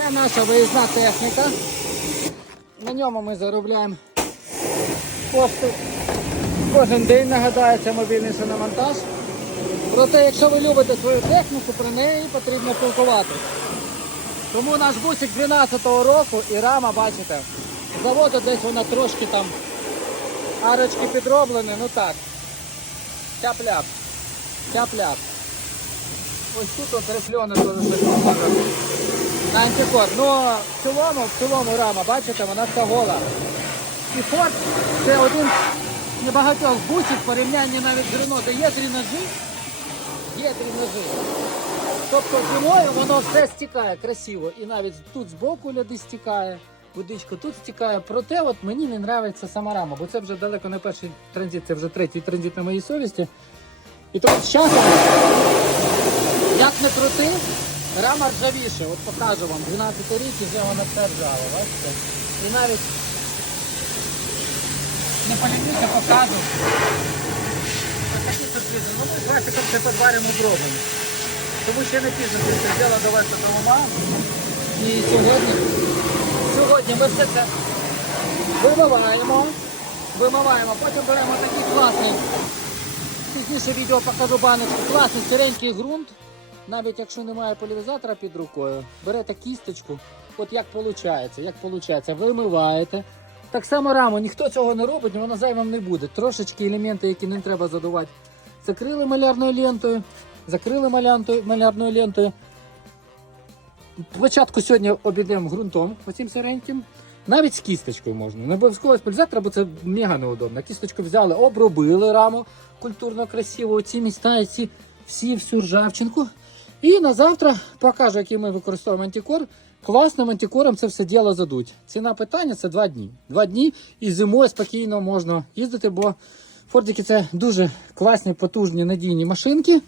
Це наша виїзна техніка. На ньому ми заробляємо кошти. Кожен день нагадаю, це мобільний шиномонтаж. Проте, якщо ви любите свою техніку, про неї потрібно спілкувати. Тому наш бусик 12-го року і рама, бачите, заводу десь вона трошки там арочки підроблені, ну так. Тяп-ляп. Тяп-ляп. Ось тут рифльоне теж. На антикор. Ну, в цілому, в цілому рама, бачите, вона вся гола. І Форд це один з небагатьох бусів в порівнянні навіть з Рено, де є дрінажі, є дрінажі. Тобто зимою воно все стікає красиво. І навіть тут збоку ляди стікає, водичка тут стікає. Проте от мені не подобається сама рама, бо це вже далеко не перший транзит, це вже третій транзит на моїй совісті. І тому з часом, як не крути, рама ржавіше. От покажу вам, 12 рік і вже вона все ржава, бачите? І навіть не полюбіться, покажу. Ось такі сюрпризи. Ну, ми з це подваримо зробимо. Тому ще не пізно це діло довести до ума. І сьогодні, сьогодні ми все це вимиваємо, вимиваємо, потім беремо такий класний, пізніше відео покажу баночку, класний сиренький ґрунт. Навіть якщо немає поляризатора під рукою, берете кісточку, от як виходить, як виходить, вимиваєте. Так само раму, ніхто цього не робить, воно зайвим не буде. Трошечки елементи, які не треба задувати, закрили малярною лентою, закрили малярною лентою. Спочатку сьогодні обійдемо ґрунтом, оцим сиреньким. Навіть з кісточкою можна. Не обов'язково з поляризатора, бо це мега неудобно. Кісточку взяли, обробили раму культурно, красиво, ці міста, ці всі всю ржавчинку. І на завтра покажу, який ми використовуємо антикор. Класним антикором це все діло задуть. Ціна питання це два дні. Два дні і зимою спокійно можна їздити, бо фордики це дуже класні, потужні, надійні машинки.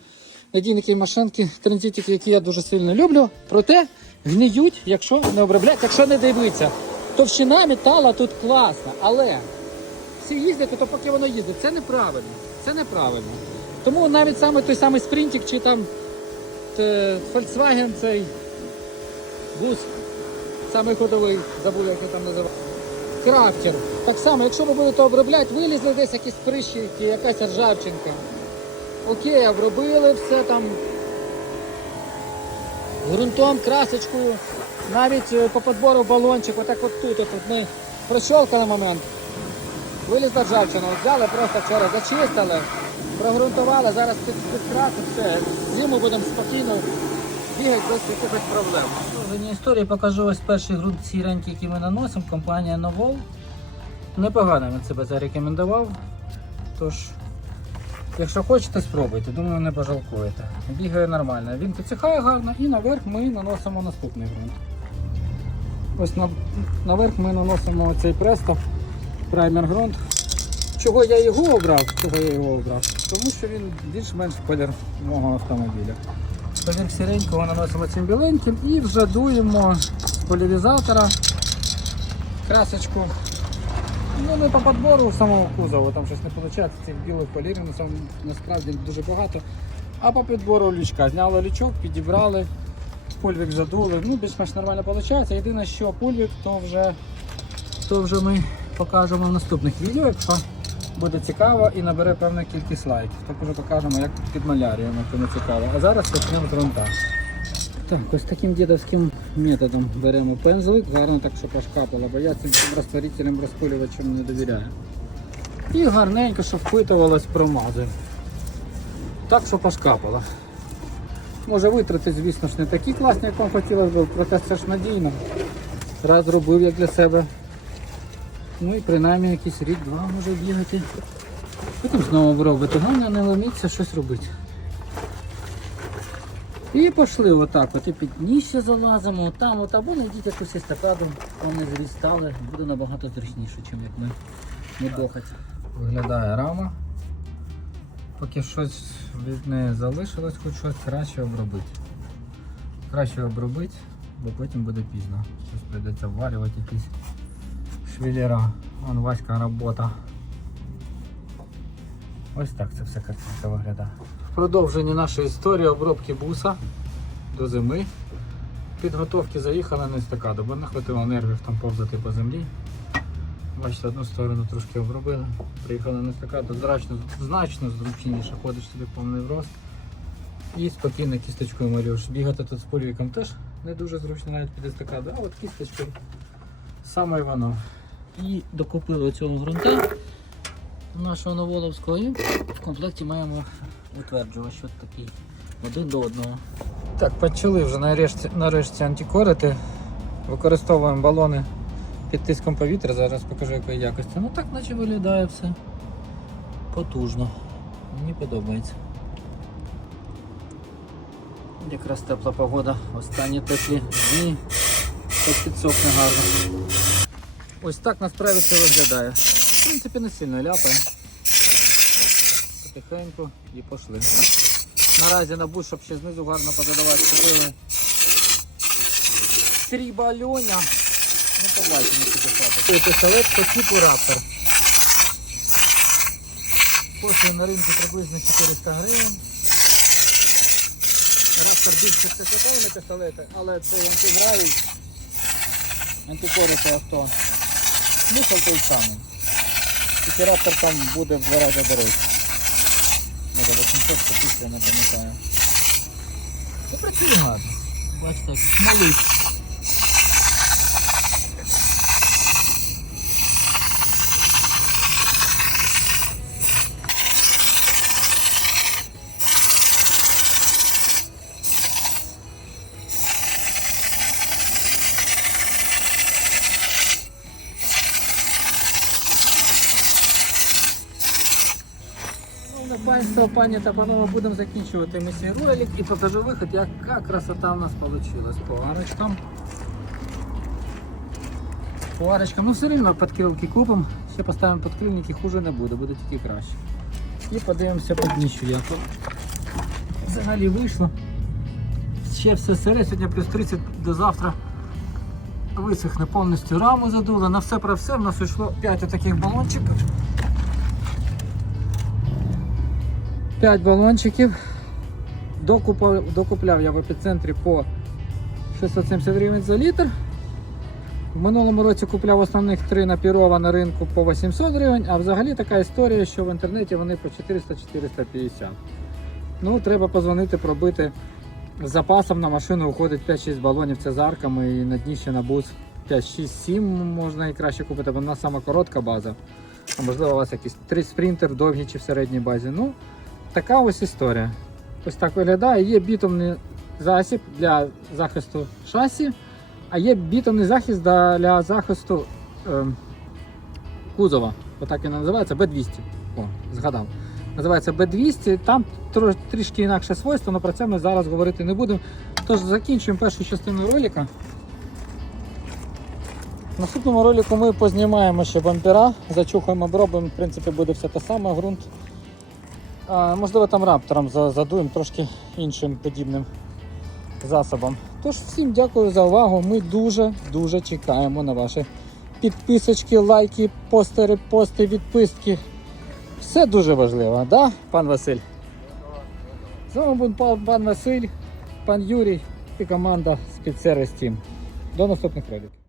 Надійні машинки, транзитики, які я дуже сильно люблю. Проте гниють, якщо не обробляти, якщо не дивитися. Товщина металу тут класна, але всі їздять, то поки воно їздить. Це неправильно. Це неправильно. Тому навіть саме той самий спринтик чи там Volkswagen цей бус, самий ходовий, забув, як він там називається. Крафтер. Так само, якщо ви будете обробляти, вилізли десь якісь прищики, якась ржавчинка. Окей, обробили все там ґрунтом, красочкою, навіть е, по підбору балончик, отак от тут, от ми прощолкали момент. Вилізла ржавчина, взяли просто вчора, зачистили, прогрунтували, зараз під, підкрасимо, все. Зиму будемо спокійно бігати без якихось проблем. В історії покажу ось перший ґрунт сіренький, який ми наносимо, компанія Novol. Непогано він себе зарекомендував. Тож, якщо хочете, спробуйте, думаю, не пожалкуєте. Бігає нормально. Він підсихає гарно і наверх ми наносимо наступний ґрунт. Ось на, наверх ми наносимо цей престо праймер ґрунт. Чого я його обрав? Чого я його обрав? Тому що він більш-менш колір мого автомобіля. Поверх сіренького наносимо цим біленьким і вже дуємо з поляризатора красочку. Ну не по підбору самого кузова, там щось не виходить, цих білих полірів насправді дуже багато. А по підбору лючка. Зняли лючок, підібрали, пульвик задули. Ну, більш-менш нормально виходить. Єдине, що пульвик, то вже, то вже ми покажемо в наступних відео, якщо буде цікаво і набере певну кількість лайків. Так вже покажемо, як під малярієм, як не цікаво. А зараз почнемо з грунта. Так, ось таким дідовським методом беремо пензлик, гарно так, щоб аж капало, бо я цим розтворителем розпилювачем не довіряю. І гарненько, щоб впитувалось промази. Так, щоб аж капало. Може витрати, звісно ж, не такі класні, як вам хотілося б, проте це ж надійно. Раз зробив як для себе. Ну і принаймні якийсь рік-два може бігати. Потім знову ви робите. Головне не ломіться щось робити. І пішли отак, от і під дніще залазимо, отам, от, або знайдіть якусь естакаду, вони зрістали, буде набагато зручніше, ніж як ми не бохать. Виглядає рама. Поки щось від неї залишилось, хоч щось краще обробити. Краще обробити, бо потім буде пізно. Щось прийдеться вварювати якісь швеллера. Вон Васька робота. Ось так це все картинка виглядає. В продовженні нашої історії обробки буса до зими. підготовки заїхали на естакаду, бо не хватило нервів там повзати по землі. Бачите, одну сторону трошки обробили. Приїхали на естакаду, значно, значно зручніше, ходиш собі повний рост. І спокійно кісточкою малюєш. Бігати тут з польвіком теж не дуже зручно навіть під естакаду, а от кісточкою саме воно. І докупили цього ґрунта нашого Новоловського і в комплекті маємо утверджувач от такий один до одного. Так, почали вже нарешті, нарешті антикорити. Використовуємо балони під тиском повітря. Зараз покажу якої якості. Ну так наче виглядає все потужно. Мені подобається. Якраз тепла погода, останні теплі дні, так підсохне гарно. Ось так насправді це виглядає. В принципі, не сильно ляпає. Потихеньку і пішли. Наразі на будь, щоб ще знизу гарно позадавати, купили три бальоня. Не побачимо ці писати. Пістолет по типу раптор. Коштує на ринку приблизно 400 гривень. Раптор більше це пістолети, але це антигравій, антикорице авто. Смисл той самий. Тільки раптор там буде в два рази дорожче. Ну, до 800 тисяч, я не пам'ятаю. Це працює гарно. Бачите, смолить. Ну, панство, пані та панове, будемо закінчувати ми свій ролик і покажу вихід, яка красота в нас вийшла по арочкам. По арочкам, ну все рівно підкрилки купимо, ще поставимо підкрильники, хуже не буде, буде тільки краще. І подивимося по дніщу, як взагалі вийшло. Ще все сире, сьогодні плюс 30 до завтра висохне повністю раму задуло. На все про все в нас йшло 5 таких балончиків. 5 балончиків. Докупав, докупляв я в епіцентрі по 670 гривень за літр. В минулому році купляв основних 3 напірова на ринку по 800 гривень, а взагалі така історія, що в інтернеті вони по 400-450. Ну, треба позвонити, пробити. З запасом на машину уходить 5-6 балонів, це з арками і на дні ще на бус 5-6-7 можна і краще купити, бо вона сама коротка база. А можливо у вас якийсь 3 спринтер в довгій чи в середній базі. Ну, Така ось історія. Ось так виглядає. Є бітумний засіб для захисту шасі, а є бітумний захист для захисту е, кузова. Отак він називається B200. О, згадав. Називається B200. Там тро- трішки інакше свойство, але про це ми зараз говорити не будемо. Тож закінчуємо першу частину ролика. В наступному ролику ми познімаємо ще бампера, зачухаємо, обробимо. В принципі, буде все те саме. Ґрунт можливо, там раптором задуємо трошки іншим подібним засобом. Тож всім дякую за увагу. Ми дуже-дуже чекаємо на ваші підписочки, лайки, постери, пости, відписки. Все дуже важливо, да, пан Василь? З вами був пан- пан Василь, пан Юрій і команда спецсервіс Team. До наступних роликів.